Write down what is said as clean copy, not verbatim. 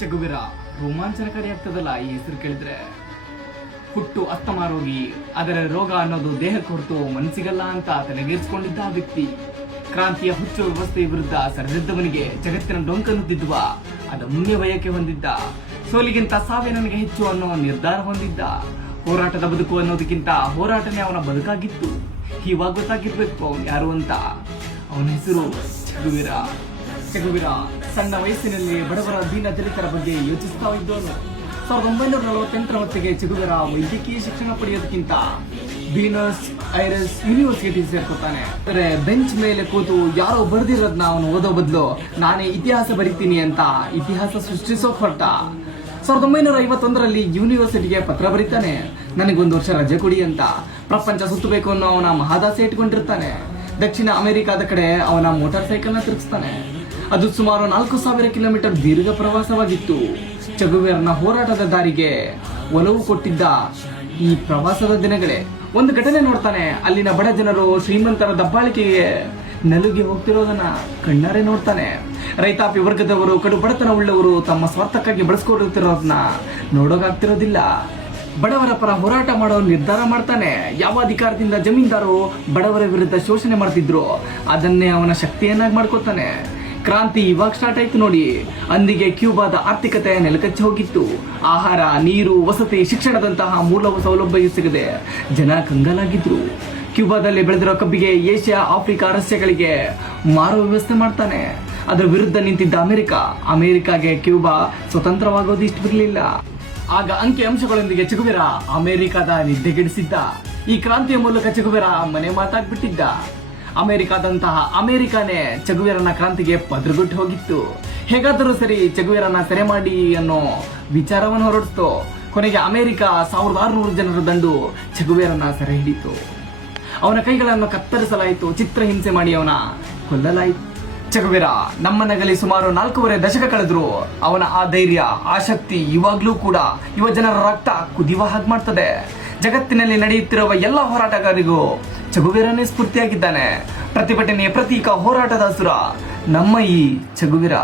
ಚಗುವಿರ ರೋಮಾಂಚನಕಾರಿ ಆಗ್ತದಲ್ಲ ಈ ಹೆಸರು ಕೇಳಿದ್ರೆ. ಹುಟ್ಟು ಅಸ್ತಮಾ ರೋಗಿ, ಅದರ ರೋಗ ಅನ್ನೋದು ದೇಹಕ್ಕೆ ಹೊರತು ಮನಸ್ಸಿಗಲ್ಲ ಅಂತ ತಲೆಗೇರಿಸಿಕೊಂಡಿದ್ದ ಆ ವ್ಯಕ್ತಿ. ಕ್ರಾಂತಿಯ ಹುಚ್ಚು ವ್ಯವಸ್ಥೆಯ ವಿರುದ್ಧ ಸರಿದಿದ್ದವನಿಗೆ ಜಗತ್ತಿನ ಡೊಂಕನ್ನುತ್ತಿದ್ದುವ ಅದಮ್ಯ ಬಯಕೆ ಹೊಂದಿದ್ದ. ಸೋಲಿಗಿಂತ ಸಾವೇ ನನಗೆ ಹೆಚ್ಚು ಅನ್ನೋ ನಿರ್ಧಾರ ಹೊಂದಿದ್ದ. ಹೋರಾಟದ ಬದುಕು ಅನ್ನೋದಕ್ಕಿಂತ ಹೋರಾಟನೇ ಅವನ ಬದುಕಾಗಿತ್ತು. ಇವಾಗ ಗೊತ್ತಾಗಿರ್ಬೇಕು ಅವನು ಯಾರು ಅಂತ. ಅವನ ಹೆಸರು ಚಗುವಿರ. ಚಗುವಿರ ಸಣ್ಣ ವಯಸ್ಸಿನಲ್ಲಿ ಬಡವರ ದೀನ ದಲಿತರ ಬಗ್ಗೆ ಯೋಚಿಸ್ತಾ ಇದ್ದವನು. 1948ರ ಹೊತ್ತಿಗೆ ಚಗುವಿರ ವೈದ್ಯಕೀಯ ಶಿಕ್ಷಣ ಪಡೆಯೋದಕ್ಕಿಂತ ಬ್ಯೂನಸ್ ಐರೆಸ್ ಯೂನಿವರ್ಸಿಟಿ ಸೇರ್ಕೊತಾನೆ. ಆದರೆ ಬೆಂಚ್ ಮೇಲೆ ಕೂತು ಯಾರೋ ಬರೆದಿರೋದನ್ನ ಅವನು ಓದೋ ಬದಲು ನಾನೇ ಇತಿಹಾಸ ಬರಿತೀನಿ ಅಂತ ಇತಿಹಾಸ ಸೃಷ್ಟಿಸೋಕ್ ಹೊರಟ. 1951ರಲ್ಲಿ ಯೂನಿವರ್ಸಿಟಿಗೆ ಪತ್ರ ಬರೀತಾನೆ, ನನಗೊಂದು ವರ್ಷ ರಜೆ ಕೊಡಿ ಅಂತ. ಪ್ರಪಂಚ ಸುತ್ತಬೇಕು ಅನ್ನೋ ಅವನ ಮಹಾದಾಸೆ ಇಟ್ಕೊಂಡಿರ್ತಾನೆ. ದಕ್ಷಿಣ ಅಮೆರಿಕಾದ ಕಡೆ ಅವನ ಮೋಟಾರ್ ಸೈಕಲ್ನ ತಿರುಗಿಸ್ತಾನೆ. ಅದು ಸುಮಾರು 4000 ಕಿಲೋಮೀಟರ್ ದೀರ್ಘ ಪ್ರವಾಸವಾಗಿತ್ತು. ಚಗುವಿರನ ಹೋರಾಟದ ದಾರಿಗೆ ಒಲವು ಕೊಟ್ಟಿದ್ದ ಈ ಪ್ರವಾಸದ ದಿನಗಳೇ. ಒಂದು ಘಟನೆ ನೋಡ್ತಾನೆ. ಅಲ್ಲಿನ ಬಡ ಜನರು ಶ್ರೀಮಂತರ ದಬ್ಬಾಳಿಕೆಗೆ ನಲುಗಿ ಹೋಗ್ತಿರೋದನ್ನ ಕಣ್ಣಾರೆ ನೋಡ್ತಾನೆ. ರೈತಾಪಿ ವರ್ಗದವರು, ಕಡು ಬಡತನ ಉಳ್ಳವರು ತಮ್ಮ ಸ್ವಾರ್ಥಕ್ಕಾಗಿ ಬಳಸ್ಕೊಂಡಿರ್ತಿರೋದನ್ನ ನೋಡೋಕಾಗ್ತಿರೋದಿಲ್ಲ. ಬಡವರ ಪರ ಹೋರಾಟ ಮಾಡೋ ನಿರ್ಧಾರ ಮಾಡ್ತಾನೆ. ಯಾವ ಅಧಿಕಾರದಿಂದ ಜಮೀನ್ದಾರು ಬಡವರ ವಿರುದ್ಧ ಶೋಷಣೆ ಮಾಡ್ತಿದ್ರು ಅದನ್ನೇ ಅವನ ಶಕ್ತಿಯನ್ನಾಗಿ ಮಾಡ್ಕೋತಾನೆ. ಕ್ರಾಂತಿ ಇವಾಗ ಸ್ಟಾರ್ಟ್ ಆಯ್ತು ನೋಡಿ. ಅಂದಿಗೆ ಕ್ಯೂಬಾದ ಆರ್ಥಿಕತೆ ನೆಲಕಚ್ಚಿ ಹೋಗಿತ್ತು. ಆಹಾರ, ನೀರು, ವಸತಿ, ಶಿಕ್ಷಣದಂತಹ ಮೂಲ ಸೌಲಭ್ಯ ಸಿಗದೆ ಜನ ಕಂಗಾಲಾಗಿದ್ರು. ಕ್ಯೂಬಾದಲ್ಲಿ ಬೆಳೆದಿರೋ ಕಬ್ಬಿಗೆ ಏಷ್ಯಾ, ಆಫ್ರಿಕಾ, ರಷ್ಯಾಗಳಿಗೆ ಮಾರೋ ವ್ಯವಸ್ಥೆ ಮಾಡ್ತಾನೆ. ಅದರ ವಿರುದ್ಧ ನಿಂತಿದ್ದ ಅಮೆರಿಕಾಗೆ ಕ್ಯೂಬಾ ಸ್ವತಂತ್ರವಾಗೋದು ಇಷ್ಟ ಬರಲಿಲ್ಲ. ಆಗ ಅಂಕಿ ಅಂಶಗಳೊಂದಿಗೆ ಚಗುವಿರ ಅಮೆರಿಕಾದ ನಿದ್ದೆಗೆಡಿಸಿದ್ದ. ಈ ಕ್ರಾಂತಿಯ ಮೂಲಕ ಚಗುವಿರ ಮನೆ ಮಾತಾಗ್ಬಿಟ್ಟಿದ್ದ. ಅಮೆರಿಕಾನೇ ಚಗುವಿರನ ಕ್ರಾಂತಿಗೆ ಪದ್ರಗುಟ್ಟು ಹೋಗಿತ್ತು. ಹೇಗಾದರೂ ಸರಿ ಚಗುವಿರನ ಸೆರೆ ಮಾಡಿ ಅನ್ನೋ ವಿಚಾರವನ್ನು ಹೊರಡಿಸ್ತು. ಕೊನೆಗೆ ಅಮೆರಿಕ 1600 ಜನರ ದಂಡು ಚಗುವಿರನ ಸೆರೆ ಹಿಡಿತು. ಅವನ ಕೈಗಳನ್ನು ಕತ್ತರಿಸಲಾಯಿತು. ಚಿತ್ರಹಿಂಸೆ ಮಾಡಿ ಅವನ ಕೊಲ್ಲಲಾಯಿತು. ಚಗುವಿರ ನಮ್ಮನ್ನಗಲಿ ಸುಮಾರು 4.5 ದಶಕ ಕಳೆದ್ರು ಅವನ ಆ ಧೈರ್ಯ, ಆ ಶಕ್ತಿ ಇವಾಗ್ಲೂ ಕೂಡ ಯುವ ಜನರ ರಕ್ತ ಕುದಿಯುವ ಹಾಗೆ ಮಾಡ್ತದೆ. ಜಗತ್ತಿನಲ್ಲಿ ನಡೆಯುತ್ತಿರುವ ಎಲ್ಲ ಹೋರಾಟಗಾರರಿಗೂ ಚಗುವಿರನೇ ಸ್ಫೂರ್ತಿಯಾಗಿದ್ದಾನೆ. ಪ್ರತಿಭಟನೆಯ ಪ್ರತೀಕ, ಹೋರಾಟದ ಅಸುರ ನಮ್ಮ ಈ ಚಗುವಿರ.